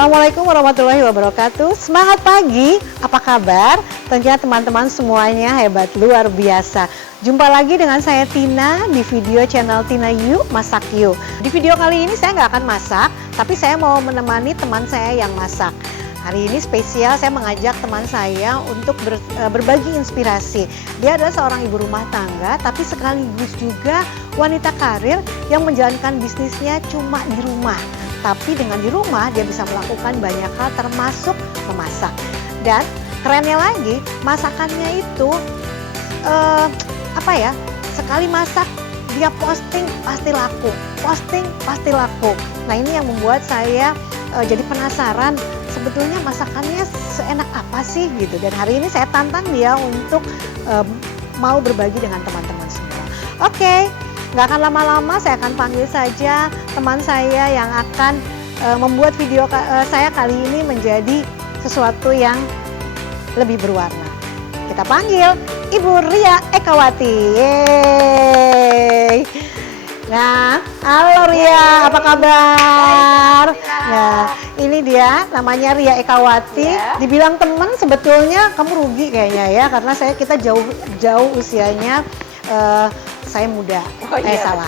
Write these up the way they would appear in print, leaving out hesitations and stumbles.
Assalamualaikum warahmatullahi wabarakatuh. Semangat pagi, apa kabar? Tentunya teman-teman semuanya hebat, luar biasa. Jumpa lagi dengan saya Tina di video channel Tina Yuk Masak Yuk. Di video kali ini saya nggak akan masak, tapi saya mau menemani teman saya yang masak. Hari ini spesial, saya mengajak teman saya untuk berbagi inspirasi. Dia adalah seorang ibu rumah tangga, tapi sekaligus juga wanita karir yang menjalankan bisnisnya cuma di rumah. Tapi dengan di rumah dia bisa melakukan banyak hal termasuk memasak. Dan kerennya lagi, masakannya itu sekali masak dia posting pasti laku, posting pasti laku. Nah ini yang membuat saya jadi penasaran sebetulnya masakannya seenak apa sih gitu. Dan hari ini saya tantang dia untuk mau berbagi dengan teman-teman semua. Oke. Nggak akan lama-lama, saya akan panggil saja teman saya yang akan membuat video saya kali ini menjadi sesuatu yang lebih berwarna. Kita panggil Ibu Ria Ekawati. Yeay. Nah, halo Ria, apa kabar? Nah, ini dia namanya Ria Ekawati. Dibilang teman, sebetulnya kamu rugi kayaknya ya, karena kita jauh usianya. Saya muda, salah.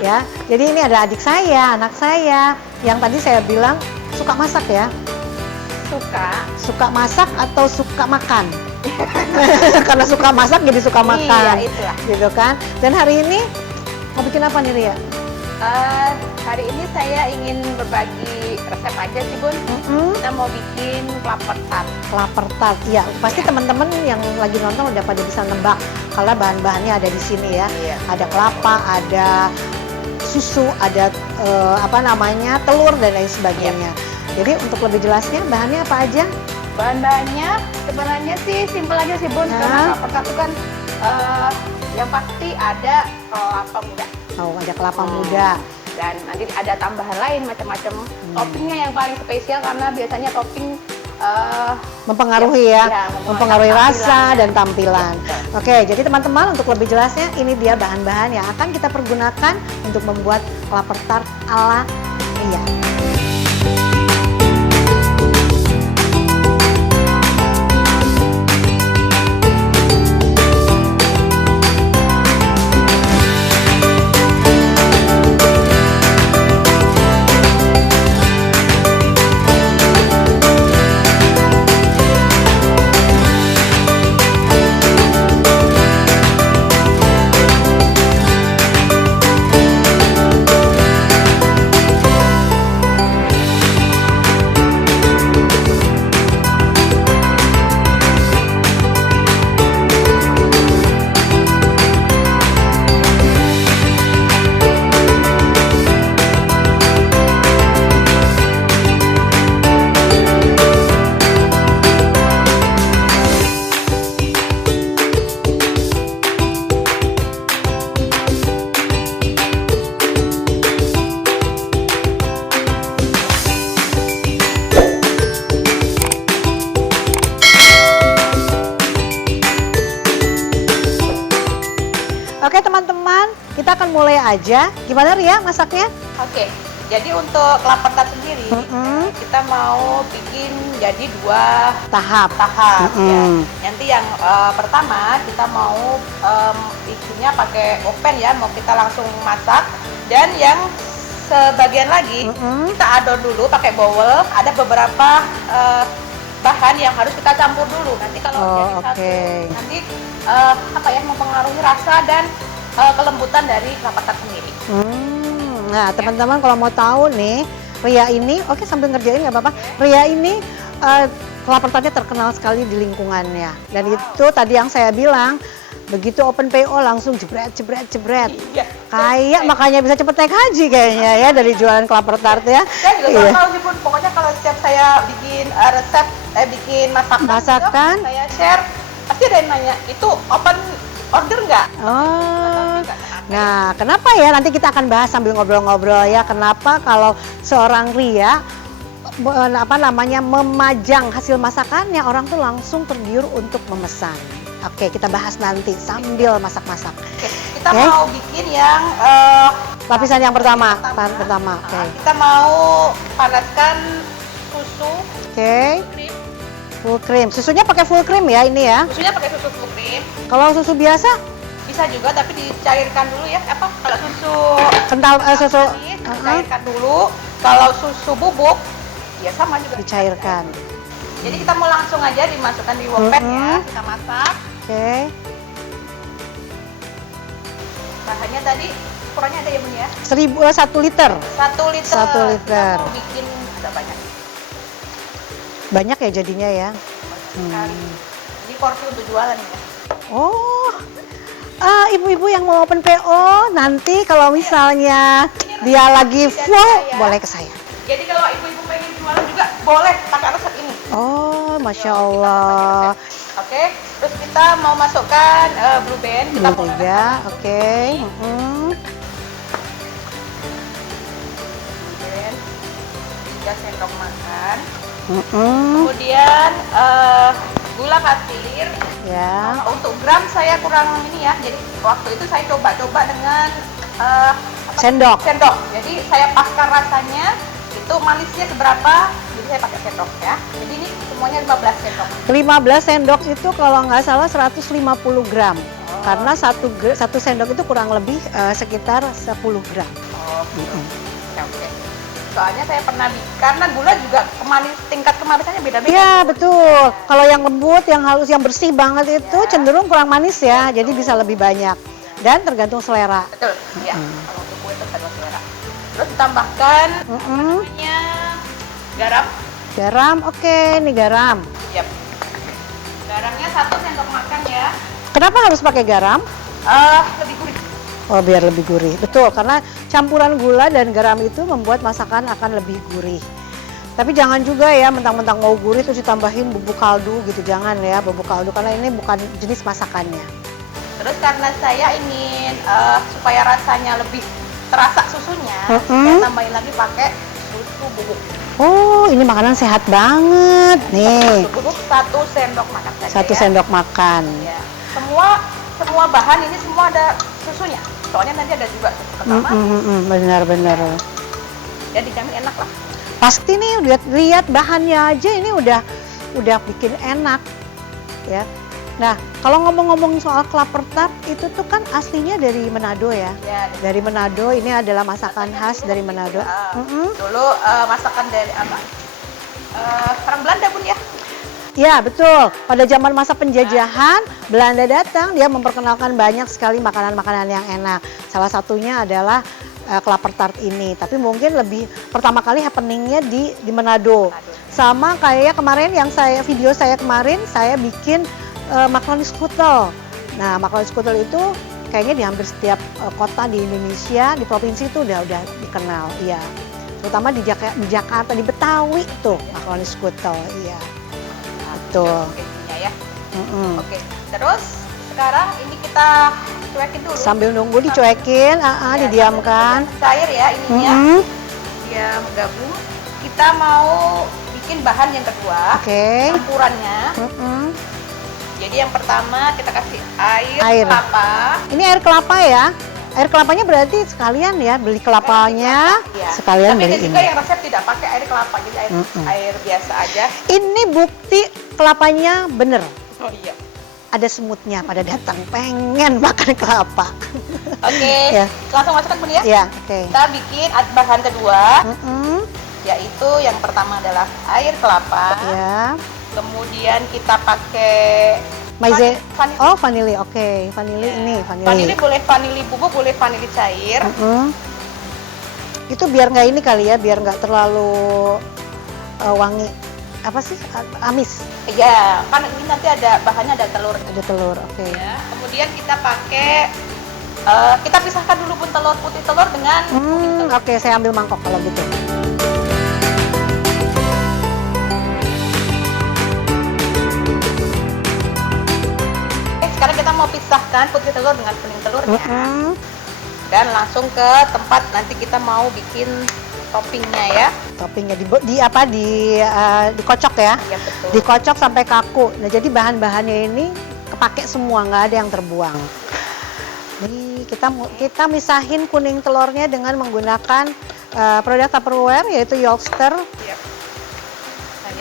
Ya, jadi ini ada adik saya, anak saya, yang tadi saya bilang suka masak ya. Suka masak atau suka makan? Karena suka masak jadi suka makan. Iya, itulah. Gitu kan. Dan hari ini mau bikin apa nih Ria? Hari ini saya ingin berbagi resep aja sih Bun. Kita mau bikin klaper tart. Klaper tart, ya pasti teman-teman yang lagi nonton udah pada bisa nebak karena bahan-bahannya ada di sini ya. Iya. Ada kelapa, ada susu, ada telur dan lain sebagainya. Jadi untuk lebih jelasnya bahannya apa aja? Bahan-bahannya sebenarnya sih simpel aja sih Bun. Karena klaper tart itu kan yang pasti ada kelapa muda. Oh, ada kelapa muda. Dan nanti ada tambahan lain macam-macam. Toppingnya yang paling spesial karena biasanya topping mempengaruhi mempengaruhi rasa dan tampilan. Oke, jadi teman-teman untuk lebih jelasnya ini dia bahan-bahan yang akan kita pergunakan untuk membuat klaper tart ala Ria. Oke teman-teman, kita akan mulai aja. Gimana Ria masaknya? Oke, jadi untuk klaper tart sendiri kita mau bikin jadi 2 tahap ya. Nanti yang pertama kita mau bikinnya pakai oven ya, mau kita langsung masak. Dan yang sebagian lagi kita adon dulu pakai bowl. Ada beberapa bahan yang harus kita campur dulu. Nanti kalau jadi satu, nanti mempengaruhi rasa dan kelembutan dari klaper tart sendiri. Nah teman-teman kalau mau tahu nih, Ria ini, sambil ngerjain nggak apa-apa. Ria ini klaper tartnya terkenal sekali di lingkungannya. Dan itu tadi yang saya bilang, begitu open PO langsung jebret. Iya. Kayak makanya bisa cepet naik haji kayaknya ya dari jualan klaper tart ya. Saya juga tahu sih Bun, pokoknya kalau setiap saya bikin resep, bikin masakan itu, saya share, pasti ada yang nanya, itu open order nggak? Nah kenapa ya, nanti kita akan bahas sambil ngobrol-ngobrol ya, kenapa kalau seorang Ria memajang hasil masakannya, orang tuh langsung tergiur untuk memesan. Oke, kita bahas nanti sambil masak-masak. Kita mau bikin yang lapisan yang pertama. Kita mau panaskan susu Oke. krim. Full cream. Susunya pakai full cream ya ini ya. Susunya pakai susu full cream. Kalau susu biasa Bisa juga tapi dicairkan dulu ya. Apa kalau susu kental susu manis, dicairkan dulu. Kalau susu bubuk ya sama juga dicairkan. Jadi kita mau langsung aja dimasukkan di wok pan ya. Kita masak. Oke. Bahannya tadi ukurannya ada ya Bun ya? 1 liter. 1 liter. 1 liter. Kita mau bikin berapa banyak? Banyak ya jadinya ya. Sekali. Ini porsi untuk jualan ya. Oh. Ibu-ibu yang mau open PO nanti kalau misalnya dia lagi full boleh ke saya. Jadi kalau ibu-ibu pengen jualan juga boleh pakai resep ini. Oh, Masya Allah. Oke, terus kita mau masukkan blue band. Kita Blue tiga, oke. Blue band 3 sendok makan. Kemudian Kemudian gula pasir. ya. Untuk gram saya kurang ini ya. Jadi waktu itu saya coba-coba dengan Sendok. sendok. Jadi saya paskan rasanya itu manisnya seberapa. Jadi saya pakai sendok ya. Jadi ini semuanya 15 sendok. 15 sendok itu kalau nggak salah 150 gram. Karena satu sendok itu kurang lebih sekitar 10 gram. Oh, oke. Soalnya saya pernah karena gula juga tingkat kemanisannya beda-beda. Iya betul. Kalau yang lembut, yang halus, yang bersih banget itu cenderung kurang manis ya. Jadi bisa lebih banyak. Dan tergantung selera. Betul. Ya. Kalau untuk kue itu tergantung selera. Terus ditambahkan namanya garam. Garam, oke, ini garam. Yap. Garamnya 1 sendok makan ya. Kenapa harus pakai garam? Lebih gurih. Oh, biar lebih gurih. Betul, karena campuran gula dan garam itu membuat masakan akan lebih gurih. Tapi jangan juga ya mentang-mentang mau gurih terus ditambahin bubuk kaldu gitu. Jangan ya bubuk kaldu karena ini bukan jenis masakannya. Terus karena saya ingin supaya rasanya lebih terasa susunya, saya tambahin lagi pakai susu bubuk. Oh, ini makanan sehat banget nih. Susu bubuk 1 sendok makan saja. 1 sendok makan. Ya. Semua bahan ini semua ada susunya. Soalnya nanti ada juga susu pertama. Benar-benar. Ya dijamin enak lah. Pasti nih lihat bahannya aja ini udah bikin enak ya. Nah, kalau ngomong-ngomong soal klaper tart itu tuh kan aslinya dari Manado ya. Ya, Dari Manado, ini adalah masakan khas dari Manado. Dulu masakan dari apa? Orang Belanda Bun ya. Ya betul, pada zaman masa penjajahan Belanda datang, dia memperkenalkan banyak sekali makanan-makanan yang enak. Salah satunya adalah klaper tart ini, tapi mungkin lebih pertama kali happeningnya di Manado. Sama kayak kemarin yang video saya kemarin, saya bikin makaroni skutel. Nah, makaroni skutel itu kayaknya di hampir setiap kota di Indonesia, di provinsi itu udah dikenal, iya. Terutama di Jakarta, di Betawi tuh makaroni skutel, iya. Betul. Ya. Oke, terus sekarang ini kita cuekin dulu. Sambil nunggu dicuekin, didiamkan. Cair ya ininya. Dia gabung. Kita mau bikin bahan yang kedua. Oke. Campurannya. Jadi yang pertama kita kasih air kelapa. Ini air kelapa ya. Air kelapanya berarti sekalian ya beli kelapanya, sekalian beli ini. Tapi ada juga yang resep tidak pakai air kelapa, jadi air biasa aja. Ini bukti kelapanya bener. Oh iya. Ada semutnya pada datang pengen makan kelapa. Oke, langsung masukkan Bun ya. Iya, oke. Kita bikin bahan kedua, yaitu yang pertama adalah air kelapa. Ya. Kemudian kita pakai vanili, oke. Vanili ini, vanili. Vanili boleh vanili bubuk, boleh vanili cair. Itu biar nggak ini kali ya, biar nggak terlalu wangi. Apa sih? Amis. Iya, kan ini nanti ada bahannya ada telur. Ada telur, oke. Ya, kemudian kita pakai kita pisahkan dulu Bun telur putih telur dengan kuning telur. Oke, saya ambil mangkok kalau gitu. Sekarang kita mau pisahkan putih telur dengan kuning telurnya. Dan langsung ke tempat nanti kita mau bikin toppingnya ya. Toppingnya dikocok ya. Iya betul. Dikocok sampai kaku. Nah, jadi bahan-bahannya ini kepake semua, nggak ada yang terbuang. Nih, kita misahin kuning telurnya dengan menggunakan produk Tupperware yaitu Yorkshire. Yep.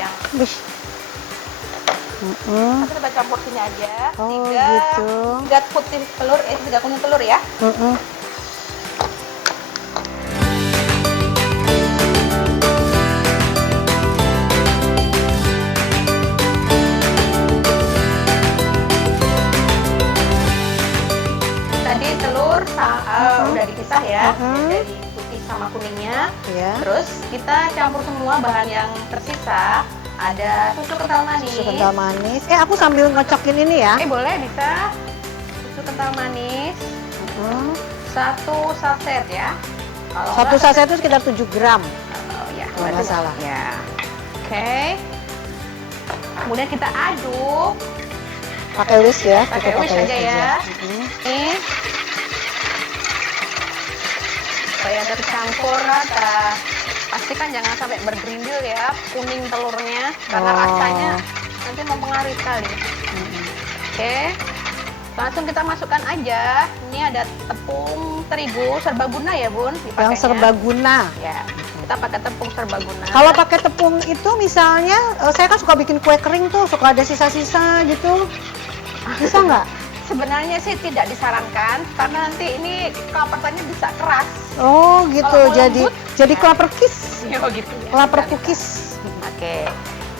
sayang. Wih. Nanti kita campur sini aja. Oh, tiga, gitu. tiga putih telur, tiga kuning telur ya. Tadi telur udah dipisah ya, dari putih sama kuningnya. Terus kita campur semua bahan yang tersisa. Ada susu kental manis. Susu kental manis. Aku sambil ngecokin ini ya. Boleh, bisa. Susu kental manis. 1 saset ya. Kalau 1 saset itu sekitar 7 gram. Oh ya, kalau nggak salah. Ya. Oke. Kemudian kita aduk. Pakai whisk ya. Pakai whisk aja ya. Ini. Supaya tercampur rata. Pastikan jangan sampai bergerindil ya kuning telurnya, karena rasanya nanti mempengaruhi sekali. Oke, langsung kita masukkan aja. Ini ada tepung terigu serbaguna ya Bun? Yang serbaguna. Ya, kita pakai tepung serbaguna. Kalau pakai tepung itu misalnya, saya kan suka bikin kue kering tuh, suka ada sisa-sisa gitu. Bisa nggak? Sebenarnya sih tidak disarankan, karena nanti ini kelapertannya bisa keras. Oh gitu, lembut, jadi klaper kiss. Oh gitu ya. Klaper cookies. Oke.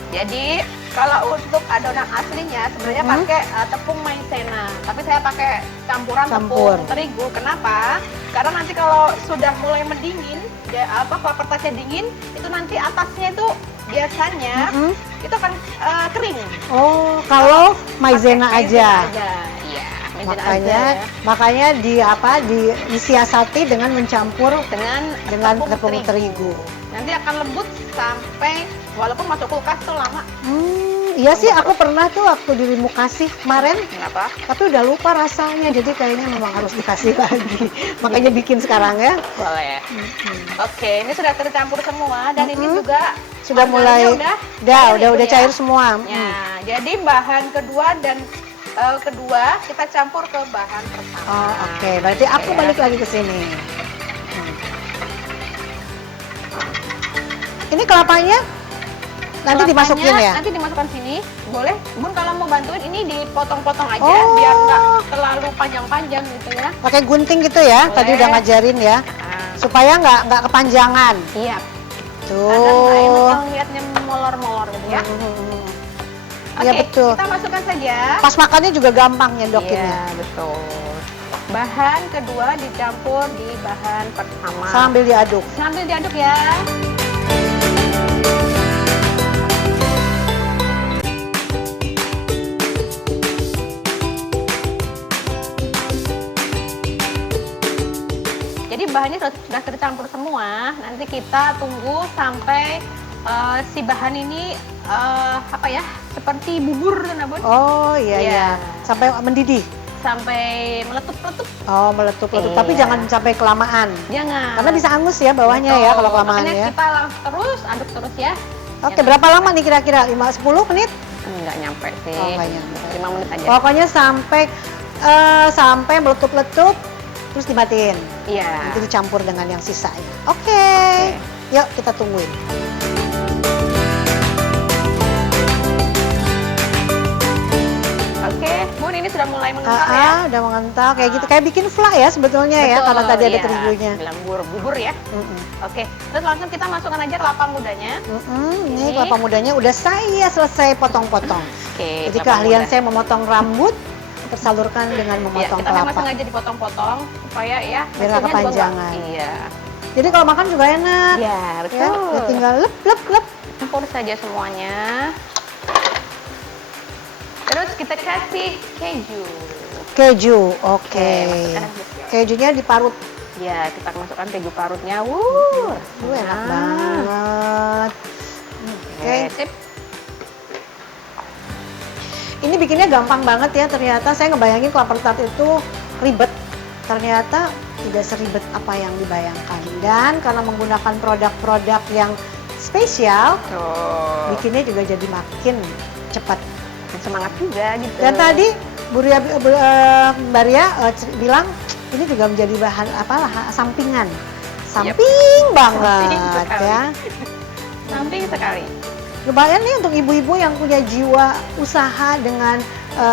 Jadi kalau untuk adonan aslinya sebenarnya pakai tepung maizena, tapi saya pakai campuran tepung terigu. Kenapa? Karena nanti kalau sudah mulai mendingin, kelapa tasnya dingin, itu nanti atasnya itu biasanya itu akan kering. Oh, kalau maizena aja. Iya, makanya disiasati dengan mencampur dengan tepung terigu. Nanti akan lembut sampai walaupun masuk kulkas tuh lama. Iya sih, aku pernah tuh waktu dirimu kasih kemarin. Kenapa? Tapi udah lupa rasanya, jadi kayaknya memang harus dikasih lagi. Makanya bikin sekarang ya. Boleh. Oke, ini sudah tercampur semua dan ini juga sudah mulai udah cair semua. Ya, jadi bahan kedua dan kedua kita campur ke bahan pertama. Oh, oke. Berarti aku balik lagi ke sini. Ini kelapanya nanti dimasukin ya? Nanti dimasukkan sini. Boleh, Bun kalau mau bantuin ini dipotong-potong aja biar nggak terlalu panjang-panjang gitu ya. Pakai gunting gitu ya? Boleh. Tadi udah ngajarin ya. Supaya nggak kepanjangan. Iya. Tuh. Kadang nggak enak ngeliatnya molor-molor gitu ya. Iya betul. Kita masukkan saja. Pas makannya juga gampang nyendokinnya. Iya, betul. Bahan kedua dicampur di bahan pertama. Sambil diaduk. Sambil diaduk ya. Jadi bahannya sudah tercampur semua. Nanti kita tunggu sampai si bahan ini seperti bubur kan, Bun? Oh iya. Sampai mendidih. Sampai meletup-letup. Oh, meletup-letup. Tapi jangan sampai kelamaan. Jangan. Karena bisa angus ya bawahnya. Betul. Ya kalau kelamaan. Makanya ya. kita terus aduk terus ya. Oke, berapa lama nih kira-kira? 5-10 menit? Enggak nyampe sih. Oh, enggak nyampe. 5 menit aja. Pokoknya sampai meletup-letup terus dimatiin. Iya. Nanti dicampur dengan yang sisanya. Oke. Yuk kita tungguin. Bun, ini sudah mulai mengental ya? Udah mengental kayak gitu, kayak bikin fla ya sebetulnya. Betul, ya, karena tadi ada terigunya. Bilang bubur ya. Oke, terus langsung kita masukkan aja kelapa mudanya. Ini kelapa mudanya udah saya selesai potong-potong. Oke. Jadi keahlian saya memotong rambut tersalurkan dengan memotong kita kelapa. Kita sengaja dipotong-potong supaya ya biar nggak kepanjangan. Iya. Jadi kalau makan juga enak. Iya, betul. Ya, tinggal lep. Campur saja semuanya. Terus kita kasih keju. Oke. Kejunya diparut. Ya, kita masukkan keju parutnya. Enak banget. Oke. Sip. Ini bikinnya gampang banget ya. Ternyata saya ngebayangin kelapa tart itu ribet. Ternyata tidak seribet apa yang dibayangkan. Dan karena menggunakan produk-produk yang spesial, bikinnya juga jadi makin cepat. Semangat juga gitu. Dan tadi Mbak Ria bilang ini juga menjadi bahan sampingan. Samping banget ya. Samping sekali. Lumayan nih untuk ibu-ibu yang punya jiwa usaha dengan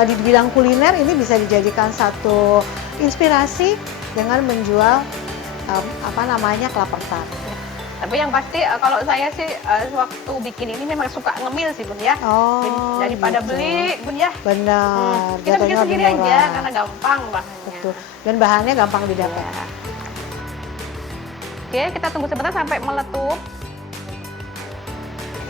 di bidang kuliner, ini bisa dijadikan satu inspirasi dengan menjual kelapa tart. Tapi yang pasti kalau saya sih waktu bikin ini memang suka ngemil sih Bun ya. Oh, daripada gitu. beli Bun ya. Benar. Kita bikin jatuhnya lebih sendiri aja murah. karena gampang bahannya. Betul. Dan bahannya gampang didapat. Ya. Oke, kita tunggu sebentar sampai meletup.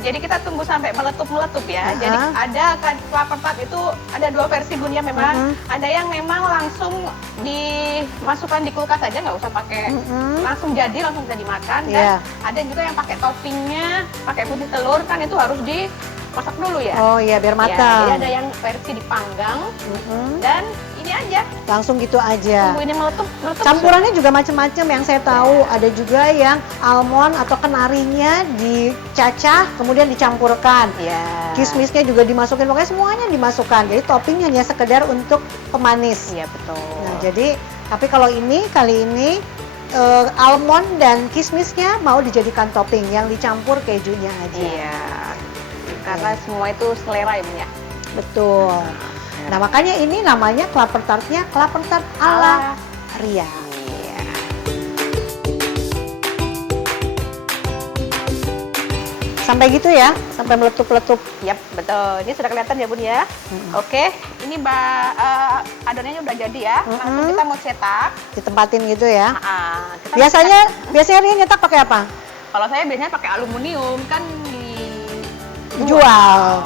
Jadi kita tunggu sampai meletup ya. Jadi ada kan kelapa tart itu ada 2 versi Bun ya memang. Ada yang memang langsung dimasukkan di kulkas aja, nggak usah pakai langsung jadi langsung bisa dimakan. Dan ada juga yang pakai toppingnya, pakai putih telur kan itu harus dimasak dulu ya. Oh iya biar matang. Jadi ada yang versi dipanggang dan ini aja. Langsung gitu aja. Tunggu ini meletup. Campurannya juga macam-macam yang saya tahu. Ada juga yang almond atau kenarinya dicacah kemudian dicampurkan. Kismisnya juga dimasukin, pokoknya semuanya dimasukkan. Jadi topping hanya sekedar untuk pemanis. Iya betul. Nah, jadi tapi kalau kali ini almond dan kismisnya mau dijadikan topping, yang dicampur kejunya aja. Iya. Karena semua itu selera ya Bun ya. Betul. Nah makanya ini namanya kelapa tartnya kelapa tart ala Ria. Iya. Sampai gitu ya, sampai meletup-letup. Yap, betul. Ini sudah kelihatan ya Bun ya. Oke, ini adonannya udah jadi ya. Langsung kita mau cetak. Ditempatin gitu ya. Kita Biasanya Ria nyetak pakai apa? Kalau saya biasanya pakai aluminium kan dijual.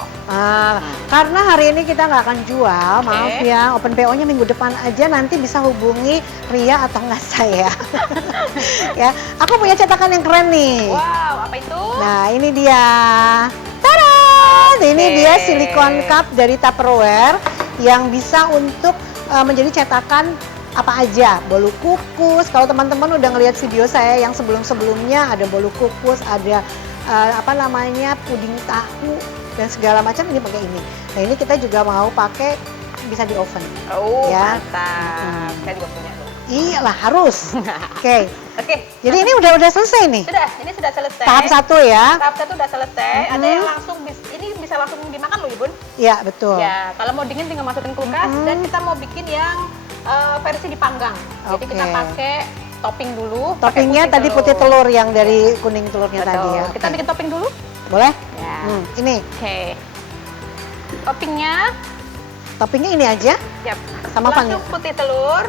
Karena hari ini kita nggak akan jual, maaf ya. Open PO-nya minggu depan aja, nanti bisa hubungi Ria atau nggak saya. Ya, aku punya cetakan yang keren nih. Wow, apa itu? Nah, ini dia. Tada! Ini dia silikon cup dari Tupperware yang bisa untuk menjadi cetakan apa aja, bolu kukus. Kalau teman-teman udah ngelihat video saya yang sebelum-sebelumnya, ada bolu kukus, ada puding tahu dan segala macam, ini pakai ini. Nah, ini kita juga mau pakai bisa di oven. Oh, ya. Mantap. Saya juga punya tuh. Iyalah, harus. Oke. Oke. Jadi ini udah selesai nih. Ini sudah selesai. Tahap 1 ya. Tahap 1 udah selesai. Ada yang langsung ini bisa langsung dimakan loh, Bun. Iya, betul. Ya, kalau mau dingin tinggal masukin kulkas dan kita mau bikin yang versi dipanggang. Jadi kita pakai topping dulu. Toppingnya tadi putih telur yang dari kuning telurnya tadi ya. Kita bikin topping dulu. Boleh? Ya. Ini. Oke. Toppingnya ini aja. Yap. Sama langsung putih telur.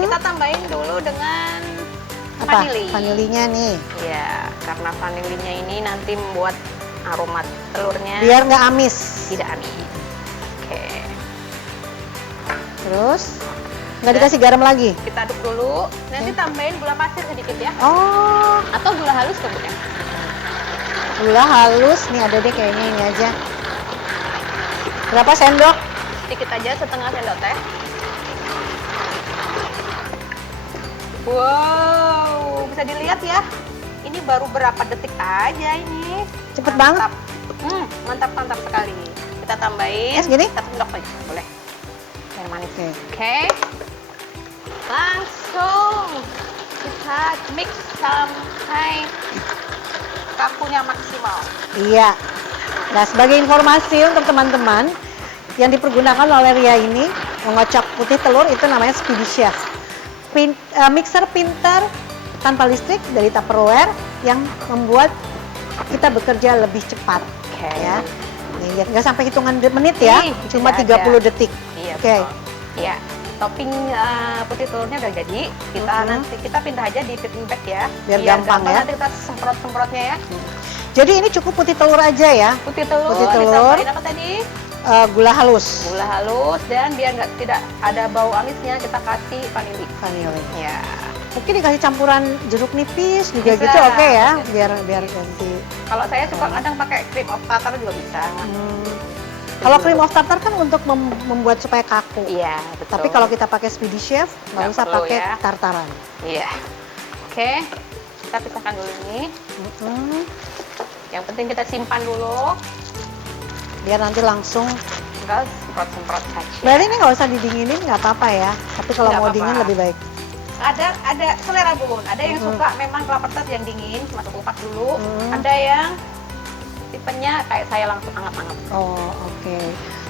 Kita tambahin dulu dengan vanili. Vanilinya nih. Iya, karena vanilinya ini nanti membuat aroma telurnya biar nggak amis. Tidak amis. Oke. Terus nggak dikasih garam lagi? Kita aduk dulu. Nanti tambahin gula pasir sedikit ya. Oh. Atau gula halus ya. Gula halus nih ada deh kayaknya ini aja. Berapa sendok? Sedikit aja, setengah sendok teh. Wow, bisa dilihat ya. Ini baru berapa detik aja ini. Cepet banget. Mantap sekali. Kita tambahin segini? 1 sendok aja, boleh. Biar manis. Oke. Langsung kita mix sampai kakunya maksimal. Iya. Nah, sebagai informasi untuk teman-teman, yang dipergunakan oleh Ria ini mengocok putih telur itu namanya Speedy Chef. Mixer pintar tanpa listrik dari Tupperware yang membuat kita bekerja lebih cepat. Ya. Nih, lihat nggak sampai hitungan menit ya, cuma 30 detik. Iya. Oke. Iya. Topping putih telurnya udah jadi. Nanti kita pindah aja di fitting bag ya. Biar gampang ya. Nanti kita semprot-semprotnya ya. Jadi ini cukup putih telur aja ya. Putih telur. Ditambahin apa tadi? Gula halus. Gula halus, dan biar tidak ada bau amisnya kita kasih vanili. Ya. Mungkin dikasih campuran jeruk nipis juga bisa, gitu, oke ya, biar ganti. Kalau saya suka kadang pakai cream of tartar juga bisa. Kalau cream of tartar kan untuk membuat supaya kaku. Iya, betul. Tapi kalau kita pakai Speedy Chef nggak usah pakai tartaran. Iya. Oke, kita pisahkan dulu ini. Yang penting kita simpan dulu. Biar nanti langsung tinggal semprot-semprot saja. Berarti ini nggak usah didinginin, nggak apa-apa ya. Tapi kalau mau dingin lebih baik. Ada selera Bun. Ada yang suka memang kelapa tart yang dingin, masuk kulkas dulu. Ada yang disimpannya kayak saya langsung anget-anget. Oh, oke.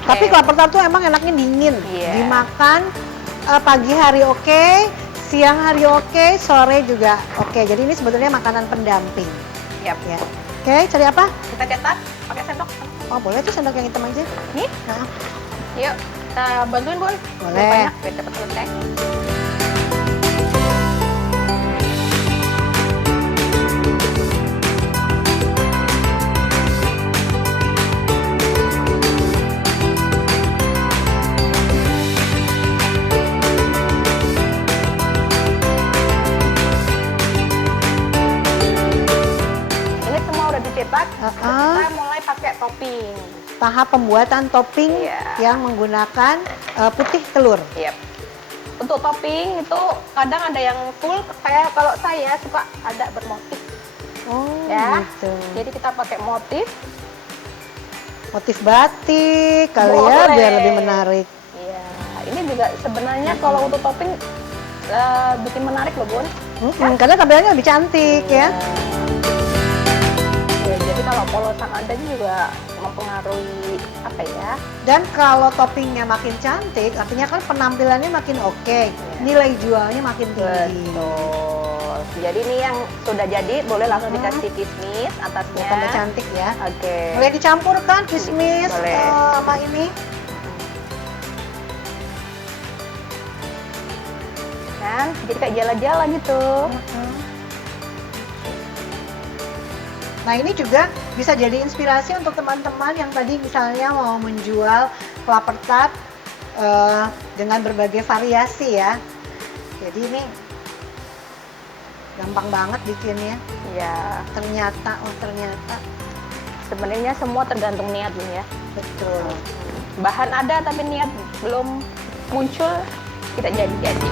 Tapi kelapa tart tuh emang enaknya dingin. Iya. Dimakan pagi hari oke, siang hari oke, sore juga oke. Jadi ini sebetulnya makanan pendamping. Yap. Ya. Oke, cari apa? Kita cetak pakai sendok. Oh, boleh tuh sendok yang hitam aja. Nih. Nah, Yuk, kita bantuin, Bun. Boleh. Biar banyak, biar cepet selesai. Ini semua udah dicetak. Kita mulai pakai topping. tahap pembuatan topping Iya. yang menggunakan putih telur. Yep. Untuk topping itu kadang ada yang full, kayak kalau saya suka ada bermotif. Oh, Ya. gitu. Jadi kita pakai motif. Motif batik kali ya, Boleh. biar lebih menarik. Iya. Ini juga sebenarnya kalau untuk topping bikin menarik loh, Bun. Karena tampilannya lebih cantik ya. Ya, jadi kalau polosan Anda juga mempengaruhi apa ya? Dan kalau toppingnya makin cantik, artinya kan penampilannya makin oke, nilai jualnya makin tinggi. Betul. Jadi ini yang sudah jadi boleh langsung dikasih kismis atasnya. Tambah cantik ya. Oke. Boleh dicampurkan kismis Boleh. sama ini. Kan jadi kayak jala-jala gitu. Nah ini juga bisa jadi inspirasi untuk teman-teman yang tadi misalnya mau menjual kelapa tart dengan berbagai variasi ya. Jadi ini gampang banget bikinnya. Ya, Ternyata, oh ternyata sebenarnya semua tergantung niat Bun, ya. betul. Bahan ada tapi niat belum muncul, tidak jadi.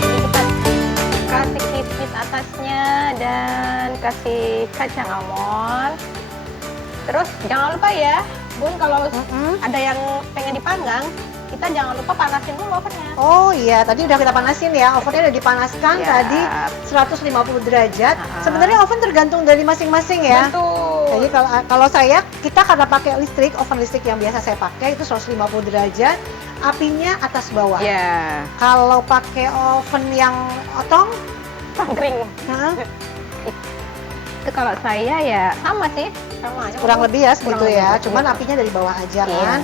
Ini kita kasih kismis atasnya dan kasih kacang almond. Terus jangan lupa ya, Bun, kalau ada yang pengen dipanggang, kita jangan lupa panasin dulu ovennya. Oh iya, tadi udah kita panasin ya, ovennya udah dipanaskan Ya. tadi 150 derajat. Sebenarnya oven tergantung dari masing-masing ya. Betul. Jadi kalau saya, kita karena pakai listrik, oven listrik yang biasa saya pakai itu 150 derajat, apinya atas bawah. Ya, Kalau pakai oven yang otong, pangkring. nah, Itu kalau saya ya sama sih, sama aja. kurang lebih ya segitu Kurang ya. lebih, Cuman iya. apinya dari bawah aja Iya. kan.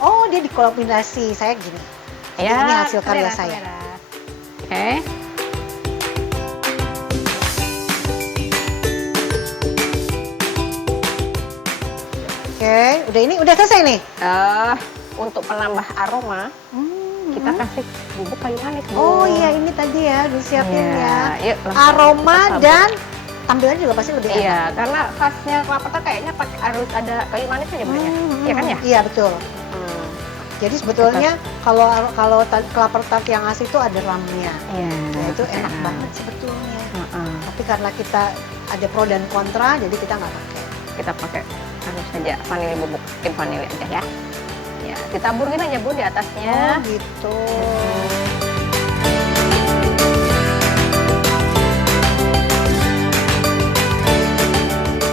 Oh, dia dikombinasi. Saya gini. Jadi Ya, ini hasil karya selera, saya. selera. Oke. Oke, udah ini udah selesai nih. Untuk penambah aroma, kita kasih bubuk kayu manis. Bu. Oh iya, ini tadi ya disiapin ya. Yuk, langsung Aroma kita tabur. dan tampilannya juga pasti lebih enak. Iya, karena khasnya kelapa tart kayaknya harus ada kayu manisnya ya, Bu, ya? Iya kan ya? Iya betul. Jadi sebetulnya kalau kelapa tart yang asli itu ada ramnya. Iya. Nah, itu enak banget sebetulnya. Tapi karena kita ada pro dan kontra, jadi kita nggak pakai. Kita pakai saja vanili bubuk, vanili aja ya. Ya, ditaburin aja Bu di atasnya. Oh gitu.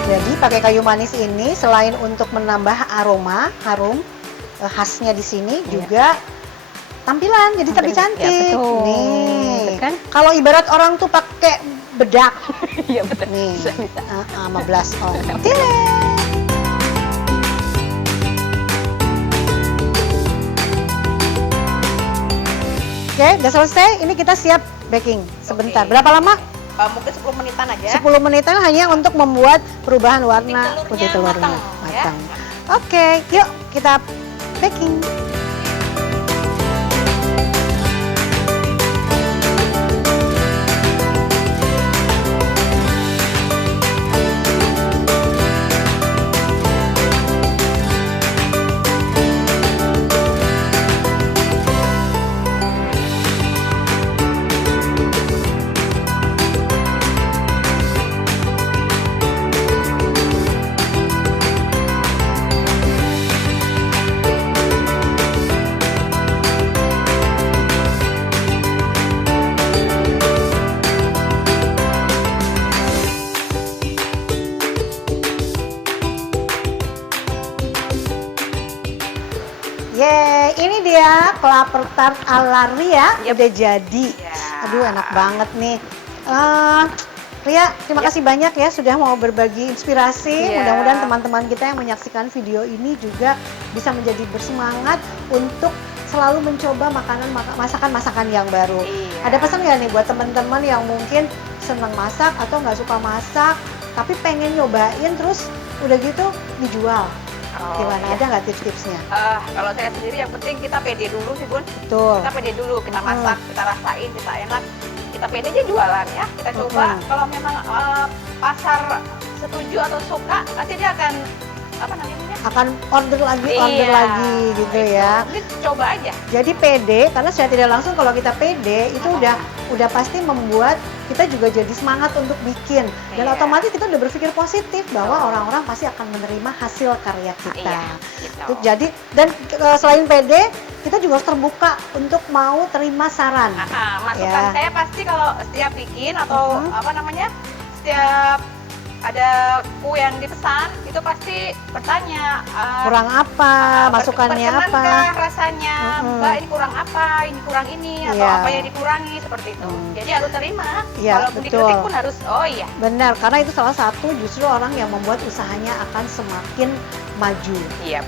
Jadi pakai kayu manis ini selain untuk menambah aroma harum khasnya di sini juga tampilan jadi lebih cantik. Ya, betul. Nih, Kan? kalau ibarat orang tuh pakai bedak, Iya betul. nih, Bisa. sama blush on. Tile. Oke, udah selesai. Ini kita siap baking. Sebentar. Oke. Berapa lama? Mungkin 10 menitan aja. 10 menitan hanya untuk membuat perubahan warna putih telurnya telurnya. matang, ya. Matang. Oke, yuk kita baking. Yeay, ini dia klaper tart ala Ria udah jadi. Aduh, enak banget nih. Ria, terima kasih banyak ya sudah mau berbagi inspirasi. Mudah-mudahan teman-teman kita yang menyaksikan video ini juga bisa menjadi bersemangat untuk selalu mencoba masakan-masakan yang baru. Ada pesan nggak nih buat teman-teman yang mungkin senang masak atau nggak suka masak, tapi pengen nyobain terus udah gitu dijual? Gimana, ada nggak tips-tipsnya? Kalau saya sendiri yang penting kita pede dulu sih Bun. Betul. Kita pede dulu, kita masak, kita rasain, kita enak, kita pede aja jualan ya. Kita coba, kalau memang pasar setuju atau suka, nanti dia akan akan order lagi gitu ya. Jadi coba aja. Jadi pede, karena secara tidak langsung kalau kita pede itu udah pasti membuat kita juga jadi semangat untuk bikin, dan otomatis kita udah berpikir positif bahwa orang-orang pasti akan menerima hasil karya kita. Gitu. Jadi dan selain pede, kita juga harus terbuka untuk mau terima saran. Masukan saya pasti kalau setiap bikin atau setiap ada kue yang dipesan itu pasti bertanya kurang apa, masukannya apa, rasanya, Mbak ini kurang apa, ini kurang ini, atau apa yang dikurangi, seperti itu. Jadi harus terima, walaupun dikritik pun harus, benar, karena itu salah satu justru orang yang membuat usahanya akan semakin maju. Ya.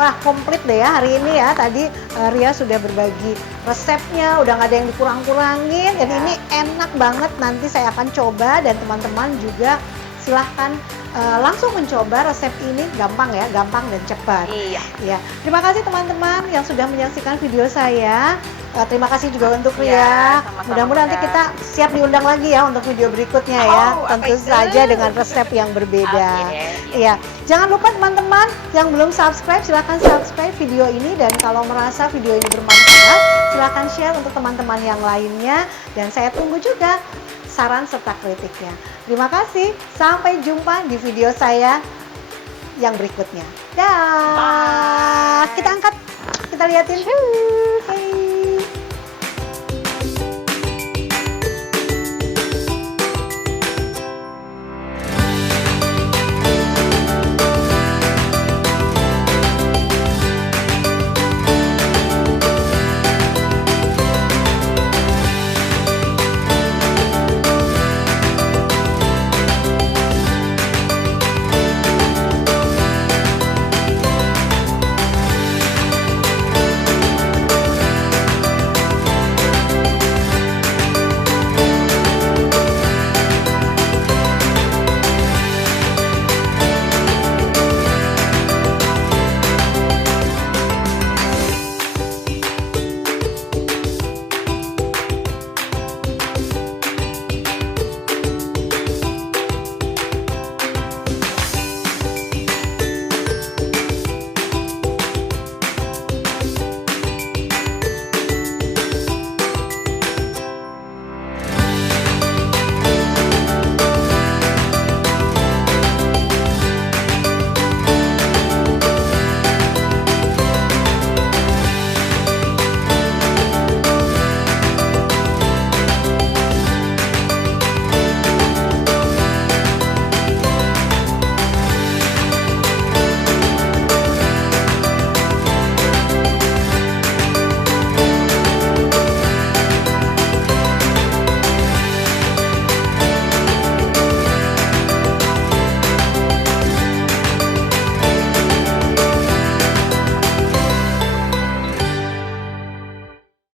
Wah, komplit deh ya hari ini ya. Tadi Ria sudah berbagi resepnya, udah nggak ada yang dikurang-kurangin, dan ini enak banget. Nanti saya akan coba, dan teman-teman juga silahkan langsung mencoba resep ini, gampang dan cepat. Terima kasih teman-teman yang sudah menyaksikan video saya. Terima kasih juga untuk Ria. Mudah-mudahan nanti kita siap diundang lagi ya untuk video berikutnya ya. Tentu saja dengan resep yang berbeda. Jangan lupa teman-teman yang belum subscribe, silahkan subscribe video ini, dan kalau merasa video ini bermanfaat, silahkan share untuk teman-teman yang lainnya, dan saya tunggu juga saran serta kritiknya. Terima kasih, sampai jumpa di video saya yang berikutnya. Dah, kita angkat, kita liatin.